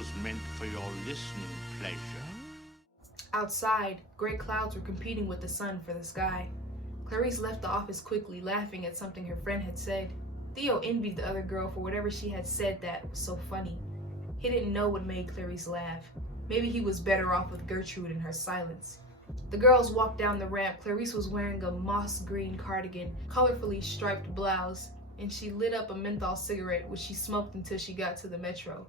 was meant for your listening pleasure. Outside, gray clouds were competing with the sun for the sky. Clarice left the office quickly, laughing at something her friend had said. Theo envied the other girl for whatever she had said that was so funny. He didn't know what made Clarice laugh. Maybe he was better off with Gertrude and her silence. The girls walked down the ramp. Clarice was wearing a moss green cardigan, colorfully striped blouse, and she lit up a menthol cigarette, which she smoked until she got to the metro.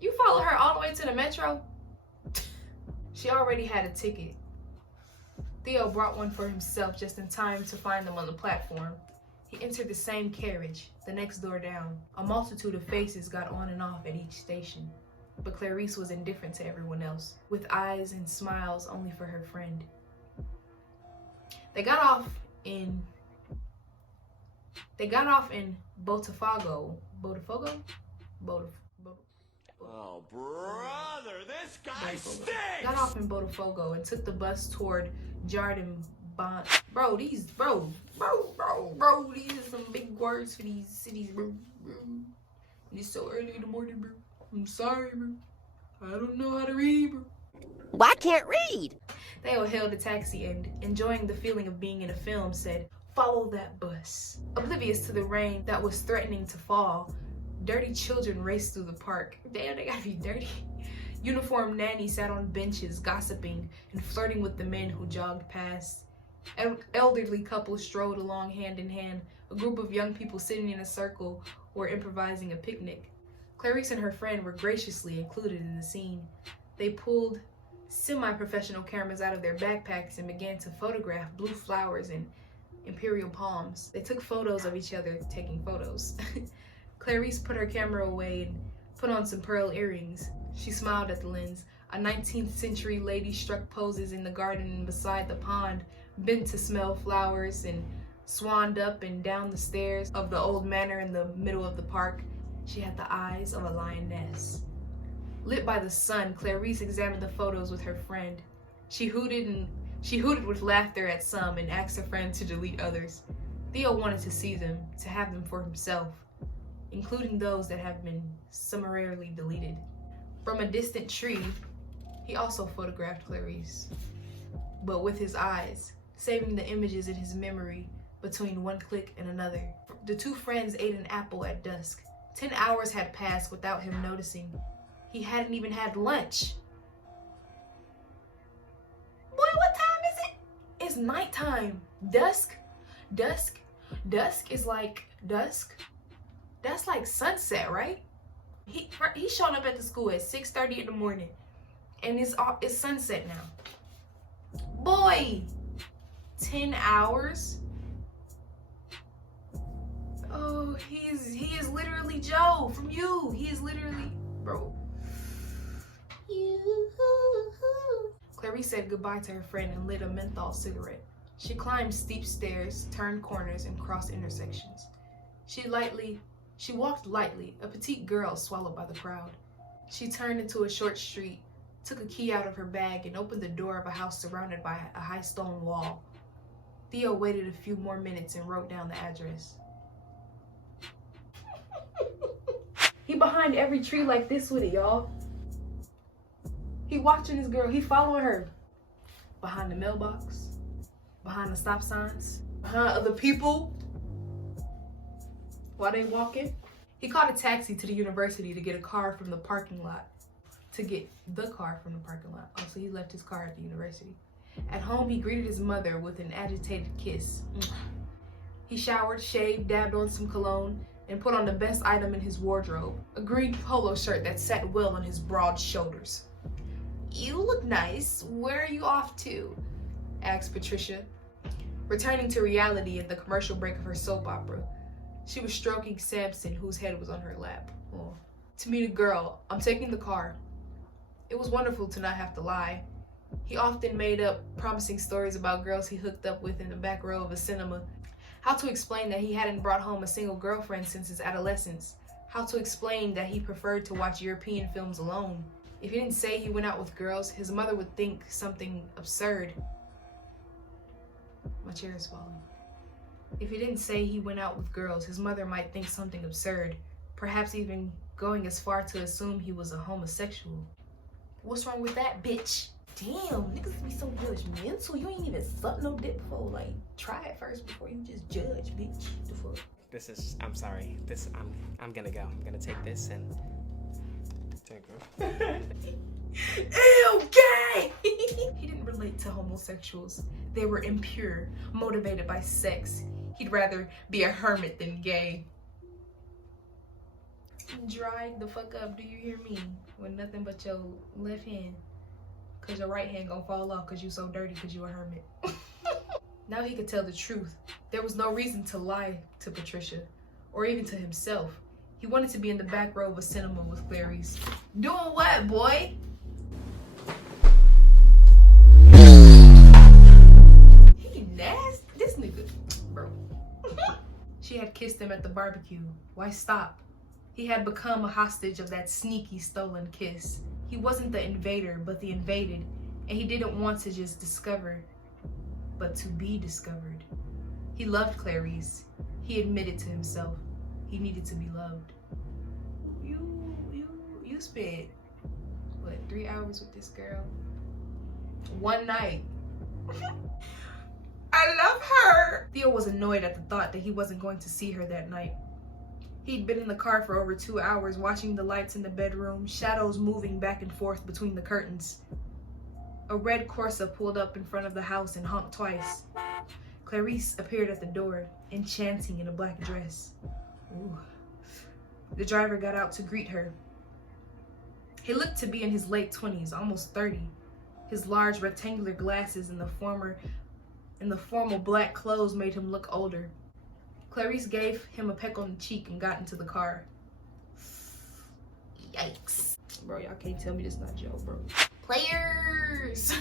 You followed her all the way to the metro? She already had a ticket. Theo brought one for himself just in time to find them on the platform. He entered the same carriage, the next door down. A multitude of faces got on and off at each station, but Clarice was indifferent to everyone else, with eyes and smiles only for her friend. They got off in Botafogo. Oh, brother, this guy stinks! Got off in Botafogo and took the bus toward Jardin. Bro, these are some big words for these cities, bro. It's so early in the morning, bro. I'm sorry, bro. I don't know how to read, bro. Well, I can't read. Theo hailed a taxi and, enjoying the feeling of being in a film, said, "Follow that bus." Oblivious to the rain that was threatening to fall, dirty children raced through the park. Damn, they gotta be dirty. Uniformed nannies sat on benches, gossiping and flirting with the men who jogged past. Elderly couples strolled along hand in hand. A group of young people sitting in a circle were improvising a picnic. Clarice and her friend were graciously included in the scene. They pulled semi-professional cameras out of their backpacks and began to photograph blue flowers and imperial palms. They took photos of each other taking photos. Clarice put her camera away and put on some pearl earrings. She smiled at the lens. A 19th century lady struck poses in the garden beside the pond, bent to smell flowers, and swanned up and down the stairs of the old manor in the middle of the park. She had the eyes of a lioness. Lit by the sun, Clarice examined the photos with her friend. She hooted with laughter at some and asked her friend to delete others. Theo wanted to see them, to have them for himself, including those that have been summarily deleted. From a distant tree, he also photographed Clarice, but with his eyes, saving the images in his memory between one click and another. The two friends ate an apple at dusk. 10 hours had passed without him noticing. He hadn't even had lunch. Boy, what time is it? It's nighttime. Dusk is like dusk. That's like sunset, right? He showed up at the school at 6:30 in the morning, and it's sunset now. Boy, 10 hours. Oh, he is literally Joe from You. He is literally, bro. Clarice said goodbye to her friend and lit a menthol cigarette. She climbed steep stairs, turned corners, and crossed intersections. She walked lightly, a petite girl swallowed by the crowd. She turned into a short street, took a key out of her bag, and opened the door of a house surrounded by a high stone wall. Theo waited a few more minutes and wrote down the address. He behind every tree like this with it, y'all. He watching this girl. He following her. Behind the mailbox. Behind the stop signs. Behind other people. While they walking. He caught a taxi to the university to get a car from the parking lot. Oh, so he left his car at the university. At home, he greeted his mother with an agitated kiss. He showered, shaved, dabbed on some cologne, and put on the best item in his wardrobe, a green polo shirt that sat well on his broad shoulders. "You look nice. Where are you off to?" asked Patricia, returning to reality in the commercial break of her soap opera. She was stroking Samson, whose head was on her lap. "Oh, to meet a girl. I'm taking the car." It was wonderful to not have to lie. He often made up promising stories about girls he hooked up with in the back row of a cinema. How to explain that he hadn't brought home a single girlfriend since his adolescence. How to explain that he preferred to watch European films alone. If he didn't say he went out with girls, his mother would think something absurd. My chair is falling. If he didn't say he went out with girls, his mother might think something absurd, perhaps even going as far to assume he was a homosexual. What's wrong with that, bitch? Damn, niggas be so judgmental. You ain't even sucked no dick before. Like, try it first before you just judge, bitch. The fuck? I'm sorry. I'm gonna go. I'm gonna take this and take it. Ew, gay! He didn't relate to homosexuals. They were impure, motivated by sex. He'd rather be a hermit than gay. Dry the fuck up, do you hear me? With nothing but your left hand. Cause your right hand gonna fall off cause you so dirty cause you a hermit. Now he could tell the truth. There was no reason to lie to Patricia, or even to himself. He wanted to be in the back row of a cinema with Clarice. Doing what, boy? He nasty. This nigga, bro. She had kissed him at the barbecue. Why stop? He had become a hostage of that sneaky stolen kiss. He wasn't the invader, but the invaded, and he didn't want to just discover, but to be discovered. He loved Clarice. He admitted to himself he needed to be loved. You spent, what, 3 hours with this girl? One night. I love her! Theo was annoyed at the thought that he wasn't going to see her that night. He'd been in the car for over 2 hours, watching the lights in the bedroom, shadows moving back and forth between the curtains. A red Corsa pulled up in front of the house and honked twice. Clarice appeared at the door, enchanting in a black dress. Ooh. The driver got out to greet her. He looked to be in his late 20s, almost 30. His large rectangular glasses and the formal black clothes made him look older. Clarice gave him a peck on the cheek and got into the car. Yikes. Bro, y'all can't tell me this not Joe, bro. Players!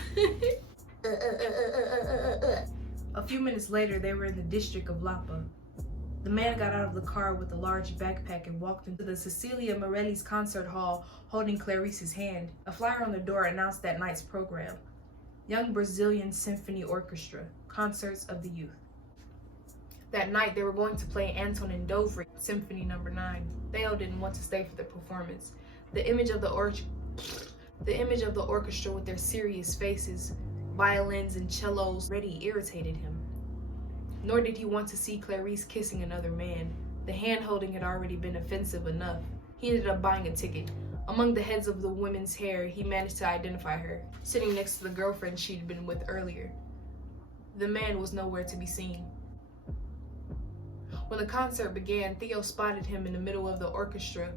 A few minutes later, they were in the district of Lapa. The man got out of the car with a large backpack and walked into the Cecilia Morelli's concert hall holding Clarice's hand. A flyer on the door announced that night's program. Young Brazilian Symphony Orchestra, Concerts of the Youth. That night, they were going to play Anton and Dovre, Symphony No. 9. Theo didn't want to stay for the performance. The image of the orchestra with their serious faces, violins and cellos already irritated him. Nor did he want to see Clarice kissing another man. The hand-holding had already been offensive enough. He ended up buying a ticket. Among the heads of the women's hair, he managed to identify her, sitting next to the girlfriend she'd been with earlier. The man was nowhere to be seen. When the concert began, Theo spotted him in the middle of the orchestra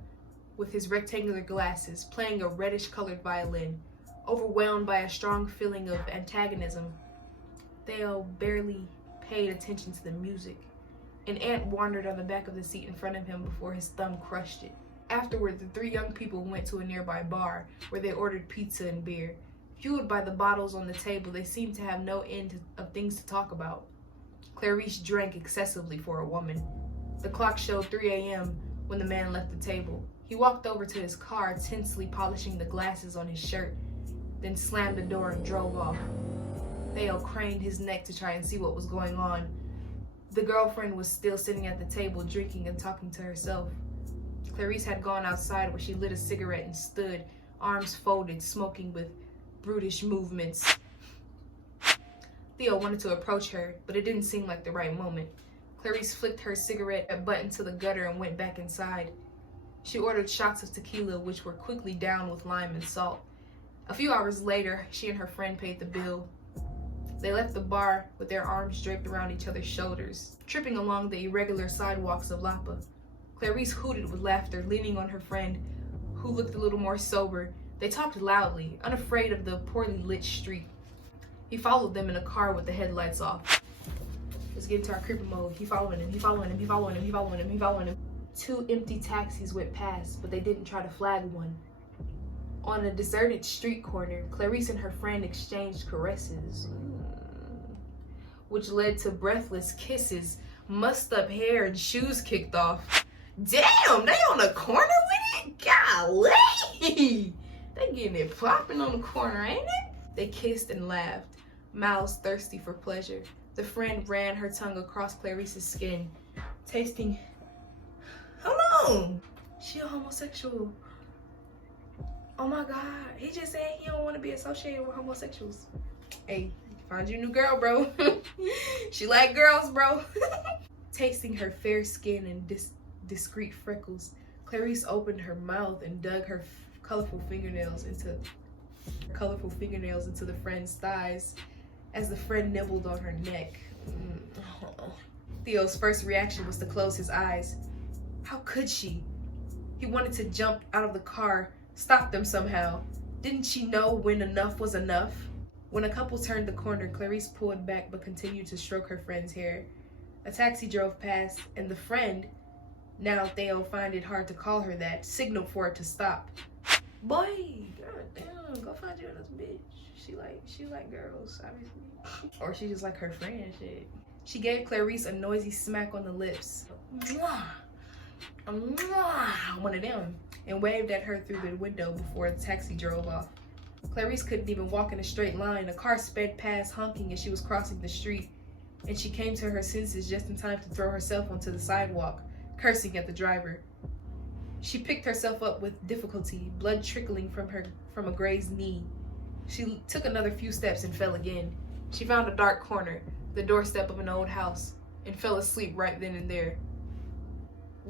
with his rectangular glasses, playing a reddish-colored violin. Overwhelmed by a strong feeling of antagonism, Theo barely paid attention to the music. An ant wandered on the back of the seat in front of him before his thumb crushed it. Afterward, the three young people went to a nearby bar where they ordered pizza and beer. Fueled by the bottles on the table, they seemed to have no end of things to talk about. Clarice drank excessively for a woman. The clock showed 3 a.m. when the man left the table. He walked over to his car, tensely polishing the glasses on his shirt, then slammed the door and drove off. Theo craned his neck to try and see what was going on. The girlfriend was still sitting at the table, drinking and talking to herself. Clarice had gone outside where she lit a cigarette and stood, arms folded, smoking with brutish movements. Theo wanted to approach her, but it didn't seem like the right moment. Clarice flicked her cigarette butt into the gutter and went back inside. She ordered shots of tequila, which were quickly downed with lime and salt. A few hours later, she and her friend paid the bill. They left the bar with their arms draped around each other's shoulders, tripping along the irregular sidewalks of Lapa. Clarice hooted with laughter, leaning on her friend, who looked a little more sober. They talked loudly, unafraid of the poorly lit street. He followed them in a car with the headlights off. Let's get into our creeper mode. He following him, he following him, he following him, he following him, he following him. 2 empty taxis went past, but they didn't try to flag one. On a deserted street corner, Clarice and her friend exchanged caresses, which led to breathless kisses, mussed-up hair, and shoes kicked off. Damn, they on the corner with it? Golly! They getting it popping on the corner, ain't it? They kissed and laughed, mouths thirsty for pleasure. The friend ran her tongue across Clarice's skin, tasting... Hold on! She a homosexual. Oh my God. He just said he don't want to be associated with homosexuals. Hey, find your new girl, bro. She like girls, bro. Tasting her fair skin and discreet freckles, Clarice opened her mouth and dug her colorful fingernails into the friend's thighs as the friend nibbled on her neck. Theo's first reaction was to close his eyes. How could she? He wanted to jump out of the car, stop them somehow. Didn't she know when enough was enough? When a couple turned the corner, Clarice pulled back but continued to stroke her friend's hair. A taxi drove past, and the friend, now Theo find it hard to call her that, signaled for it to stop. Boy, goddamn, go find you another bitch. She like girls, obviously. Or she just like her friend and shit. She gave Clarice a noisy smack on the lips. Mwah! Mwah! One of them. And waved at her through the window before the taxi drove off. Clarice couldn't even walk in a straight line. A car sped past honking as she was crossing the street, and she came to her senses just in time to throw herself onto the sidewalk, cursing at the driver. She picked herself up with difficulty, blood trickling from a grazed knee. She took another few steps and fell again. She found a dark corner, the doorstep of an old house, and fell asleep right then and there.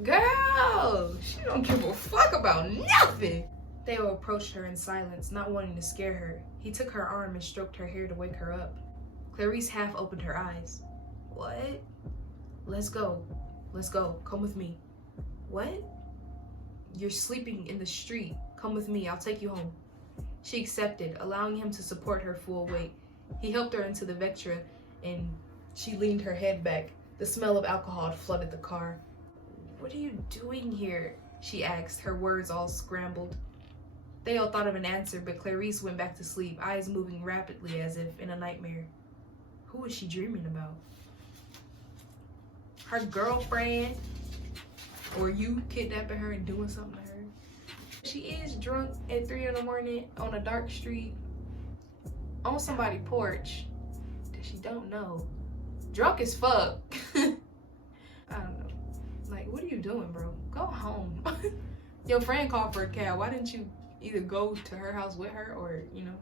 Girl, she don't give a fuck about nothing. Theo approached her in silence, not wanting to scare her. He took her arm and stroked her hair to wake her up. Clarice half opened her eyes. What? Let's go. Let's go. Come with me. What? You're sleeping in the street. Come with me. I'll take you home. She accepted, allowing him to support her full weight. He helped her into the Vectra, and she leaned her head back. The smell of alcohol had flooded the car. What are you doing here? She asked, her words all scrambled. Theo thought of an answer, but Clarice went back to sleep, eyes moving rapidly as if in a nightmare. Who was she dreaming about? Her girlfriend? Or you kidnapping her and doing something to her? She is drunk at 3 in the morning on a dark street on somebody's porch that she don't know. Drunk as fuck. I don't know. Like, what are you doing, bro? Go home. Your friend called for a cab. Why didn't you either go to her house with her or, you know?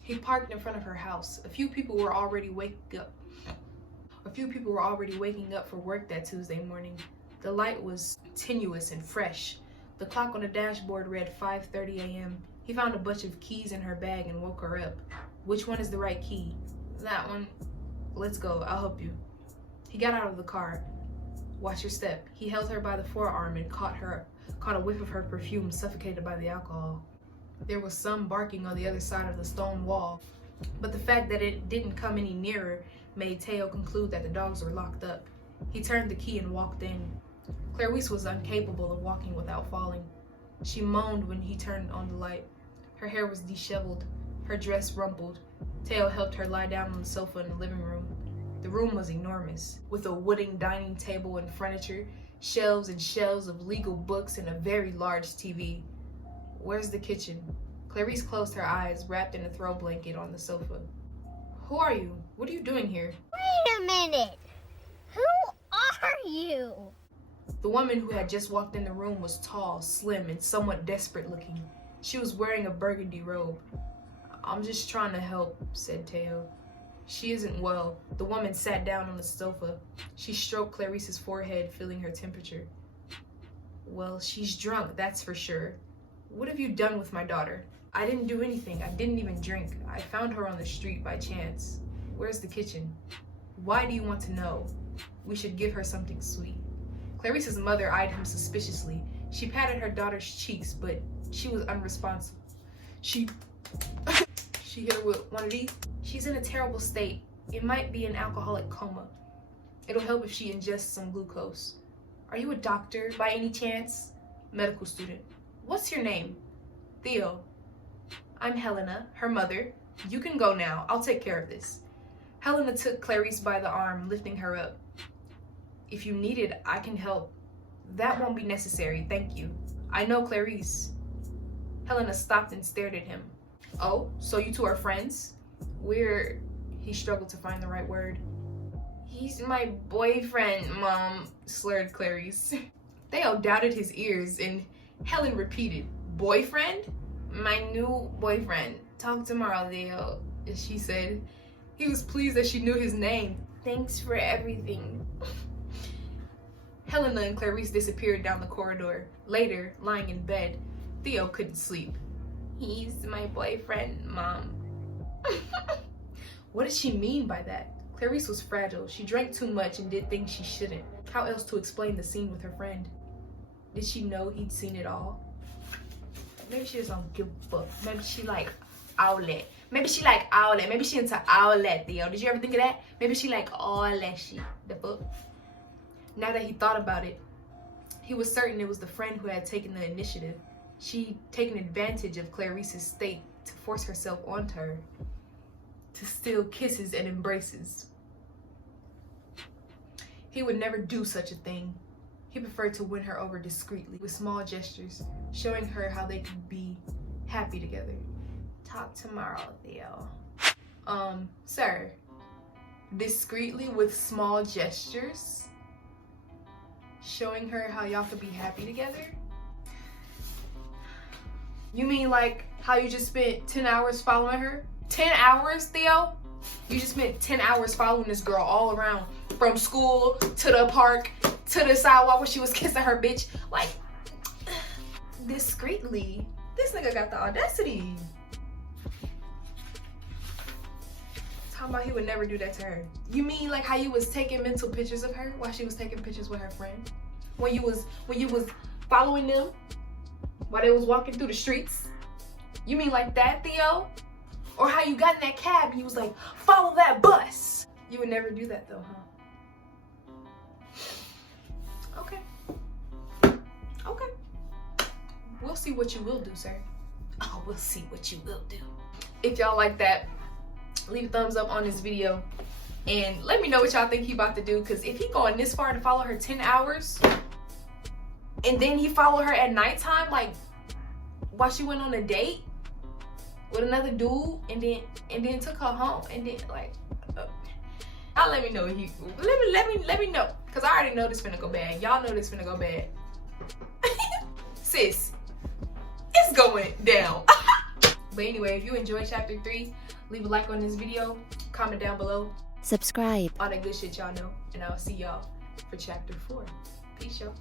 He parked in front of her house. A few people were already waking up for work that Tuesday morning. The light was tenuous and fresh. The clock on the dashboard read 5:30 a.m. He found a bunch of keys in her bag and woke her up. Which one is the right key? That one. Let's go. I'll help you. He got out of the car. Watch your step. He held her by the forearm and caught a whiff of her perfume, suffocated by the alcohol. There was some barking on the other side of the stone wall, but the fact that it didn't come any nearer made Theo conclude that the dogs were locked up. He turned the key and walked in. Clarice was incapable of walking without falling. She moaned when he turned on the light. Her hair was disheveled, her dress rumpled. Theo helped her lie down on the sofa in the living room. The room was enormous, with a wooden dining table and furniture, shelves and shelves of legal books, and a very large TV. Where's the kitchen? Clarice closed her eyes, wrapped in a throw blanket on the sofa. Who are you? What are you doing here? Wait a minute. Who are you? The woman who had just walked in the room was tall, slim, and somewhat desperate looking. She was wearing a burgundy robe. I'm just trying to help, said Theo. She isn't well. The woman sat down on the sofa. She stroked Clarice's forehead, feeling her temperature. Well, she's drunk, that's for sure. What have you done with my daughter? I didn't do anything. I didn't even drink. I found her on the street by chance. Where's the kitchen? Why do you want to know? We should give her something sweet. Clarice's mother eyed him suspiciously. She patted her daughter's cheeks, but she was unresponsive. She hit her with one of these. She's in a terrible state. It might be an alcoholic coma. It'll help if she ingests some glucose. Are you a doctor by any chance? Medical student. What's your name? Theo. I'm Helena, her mother. You can go now. I'll take care of this. Helena took Clarice by the arm, lifting her up. If you need it, I can help. That won't be necessary, thank you. I know Clarice. Helena stopped and stared at him. Oh, so you two are friends? He struggled to find the right word. He's my boyfriend, Mom, slurred Clarice. Theo doubted his ears and Helen repeated, boyfriend? My new boyfriend. Talk tomorrow, Theo, she said. He was pleased that she knew his name. Thanks for everything. Helena and Clarice disappeared down the corridor. Later, lying in bed, Theo couldn't sleep. He's my boyfriend, Mom. What did she mean by that? Clarice was fragile. She drank too much and did things she shouldn't. How else to explain the scene with her friend? Did she know he'd seen it all? Maybe she just don't give a fuck. Maybe she like outlet. Maybe she like outlet. Maybe she into outlet, Theo. Did you ever think of that? Maybe she like all that shit. The fuck? Now that he thought about it, he was certain it was the friend who had taken the initiative. She'd taken advantage of Clarice's state to force herself onto her, to steal kisses and embraces. He would never do such a thing. He preferred to win her over discreetly, with small gestures, showing her how they could be happy together. Talk tomorrow, Theo. Sir, discreetly with small gestures, showing her how y'all could be happy together? You mean like how you just spent 10 hours following her? 10 hours, Theo? You just spent 10 hours following this girl all around, from school to the park to the sidewalk where she was kissing her bitch. Like, discreetly. This nigga got the audacity. Talking about he would never do that to her. You mean like how you was taking mental pictures of her while she was taking pictures with her friend? When you was following them while they was walking through the streets? You mean like that, Theo? Or how you got in that cab and you was like, follow that bus? You would never do that though, huh? Okay. Okay. We'll see what you will do, sir. Oh, we'll see what you will do. If y'all like that, leave a thumbs up on this video and let me know what y'all think he about to do, because if he going this far to follow her 10 hours and then he follow her at nighttime, like while she went on a date with another dude and then took her home and then like y'all let me know let me know, because I already know this finna go bad. Y'all know this finna go bad. Sis, it's going down. But anyway, if you enjoyed chapter 3, leave a like on this video, comment down below, Subscribe. all that good shit y'all know, and I'll see y'all for chapter 4. Peace, y'all.